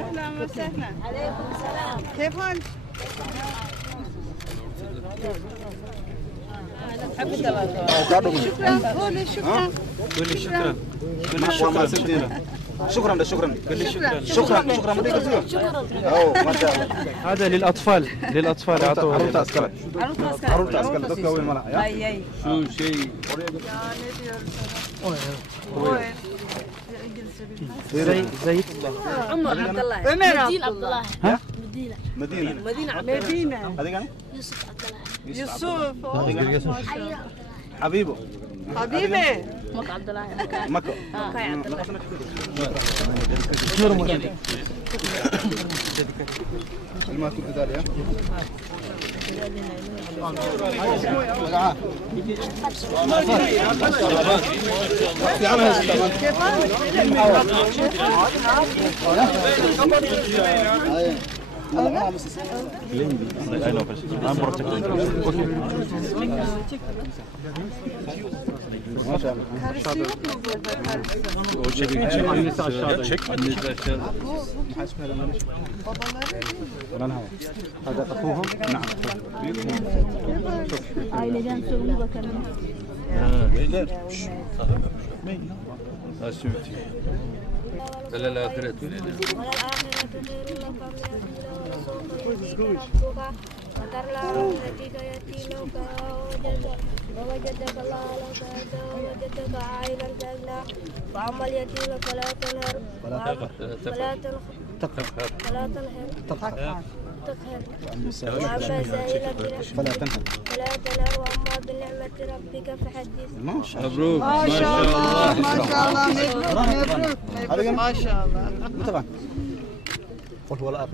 أهلا وسهلا. عليكم السلام. كيف حالك؟ شكرا. قولي شكرا. قولي شكرا. قولي شكرا. شكرا شكرا. قولي شكرا. شكرا شكرا. أوه ما شاء الله. هذا للأطفال. للأطفال أعطوه. عروض أسكال. عروض أسكال. دكتور وين ملا؟ أي. شو شيء. زيت عمر عبد الله. عمر عبد الله. ها؟ مدينة. هذه كان؟ يوسف عبد الله. يوسف. حبيبه. حبيبي. مكة عبد الله. مكة. عبد الله. ما كنت داري ما شاء الله. Karısı yok mu burada karısı? O çekin. Annesi aşağıda. Çek. Annesi aşağıda. Babaları هذا أخوهم؟ نعم. Aileden sorumlu bakanım. beyler. Asimti. Velel ahiret velel. ووجدك الله لك ووجدك عائلا تغنى فأما اليتيم فلا تنهر فلا تقهر وأما السائل فلا تنهر وأما بنعمة ربك فحدث. ما شاء الله. مبروك. ما شاء الله. ما شاء الله. مبروك. ما شاء الله. طبعا. قل هو الأب.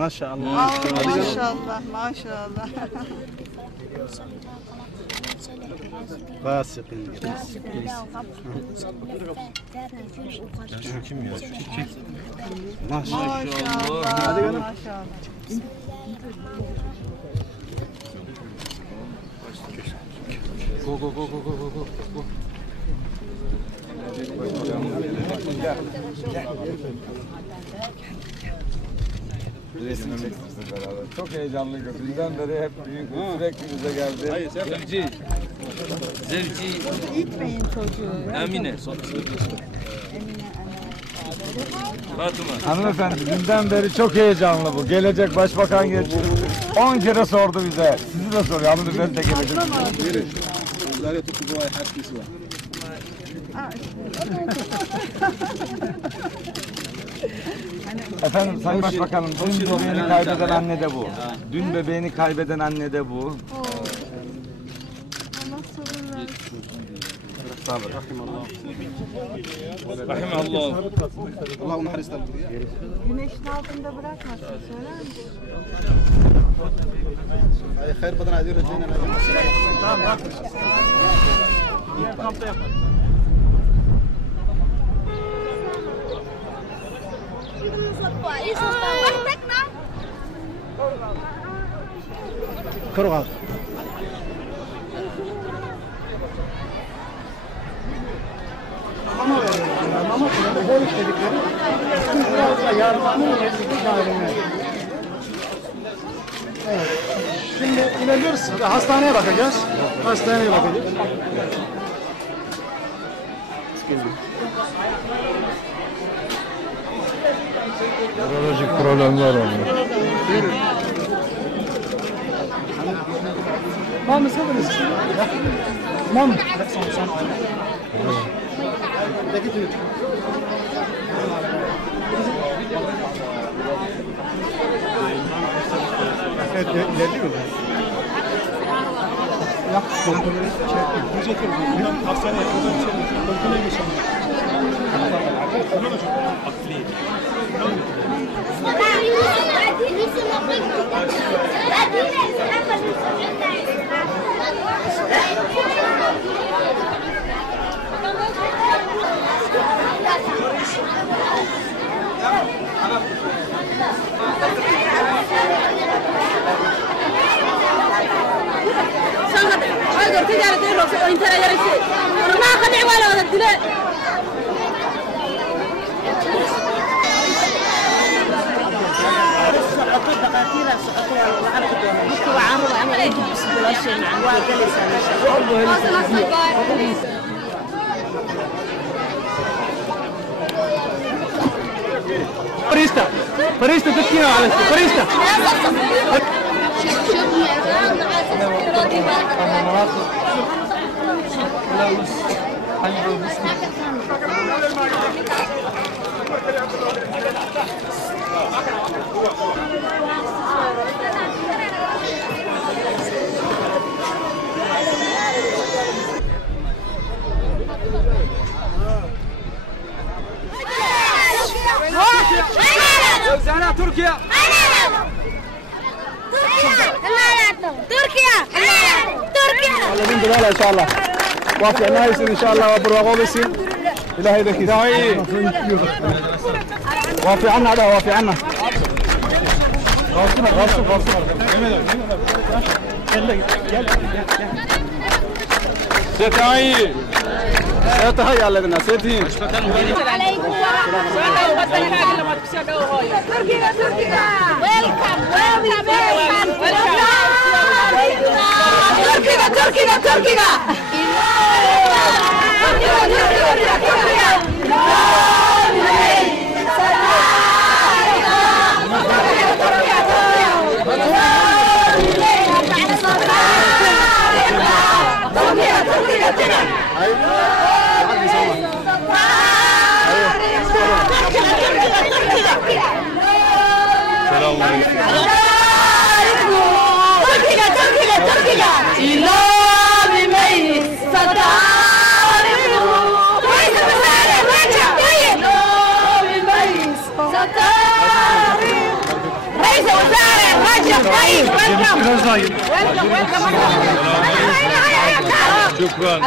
ما شاء الله. ما شاء الله. ما شاء الله. فاسقين. ما شاء الله. ما شاء الله. Go go go go go go go. Çok heyecanlıydı. Bizden beri hep büyük sürekli bize geldi. Zevci. Zevci. İtmeyin çocuğu. Emine. Fatıma. Hanımefendi dünden beri çok heyecanlı bu. Gelecek başbakan geçti. 10 kere sordu bize. Sizi de soruyor. Hanımefendi de gelecek. Efendim Sayın Başbakanım, dün bebeğini kaybeden anne de bu. Dün bebeğini kaybeden anne de bu. صابر رحمه الله. اللهم حرصنا. Güneşin altında bırakmasın söyler misin? خير بدنا هذه رجعنا Tamam bak. Diğer kampta yapalım. كرغة Şimdi ilerliyoruz. Hastaneye bakacağız. Hastaneye bakacağız. Nörolojik problemler var. Mom is having this. Mom. Evet, ilerliyor mu? Ya, kontrolü çektim. Hastaneye kontrolü geçelim. فريستا فريستا تسكينة على فريستا زعنا تركيا. تركيا الذين دلالة إن شاء الله وافي عنا يسين إن شاء الله وبرغوب يسين إلهي ذكي وافي عنا هذا وافي عنا ستاي سيتهيأ الذين سيتين عليكم ورحمة تركيا سلام عليكم. شكرا.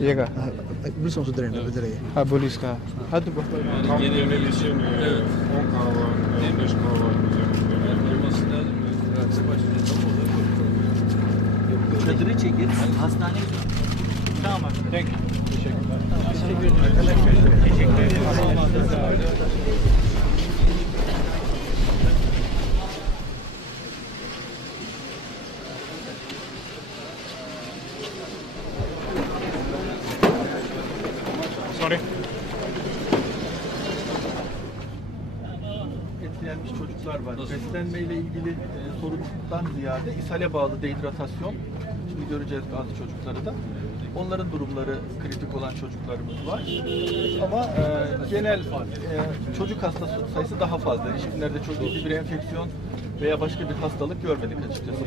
Iya kah? Belum saudara ya? Ah, polis kah? Aduh, Yeni yönetim, evet. 10 kahve, 25 kahve. Kadını çekip hastaneye. Tamam. Thank you. Teşekkür ederim. Sorry. Etkilenmiş çocuklar var. Beslenmeyle ilgili sorundan ziyade ishale bağlı dehidratasyon. Şimdi göreceğiz bazı çocukları da. Onların durumları kritik olan çocuklarımız var. Ama genel çocuk hasta sayısı daha fazla. Erişkinlerde çok ciddi bir enfeksiyon veya başka bir hastalık görmedik açıkçası.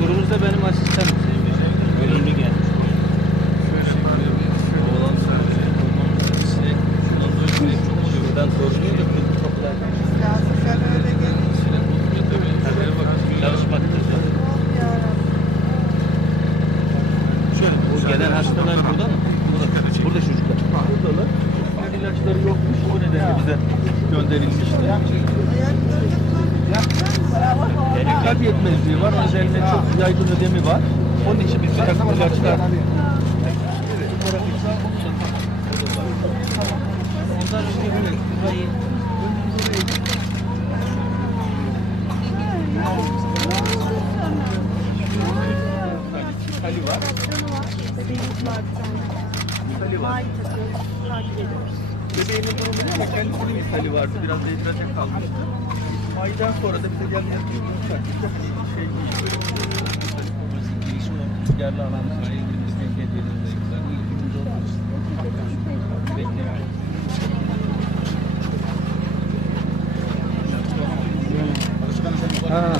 Sorumuz da benim asistanım. Ölümlü gelmiş. Oğlan söylüyor. Şuradan soruluyor da çok da Sen öyle gelin. çalışmaktır. Şöyle, bu gelen hastalar burada mı? Burada çocuklar. Buradalar. İlaçları yokmuş. O nedenle bize gönderilmişti. Kalp yetmezliği var. O nedenle çok yaygın ödemi var. Onun için biz bir takım ilaçlar Ondan önce burayı hali var. Hali var. Bebeğimin durumunda kendisinin bir hali vardı. Biraz dehidrate kalmıştı. Aydan sonra da bize gelmeyen bir yumuşak. Çok iyi bir şey değil. yerli alan sahil Türkiye'de Ha.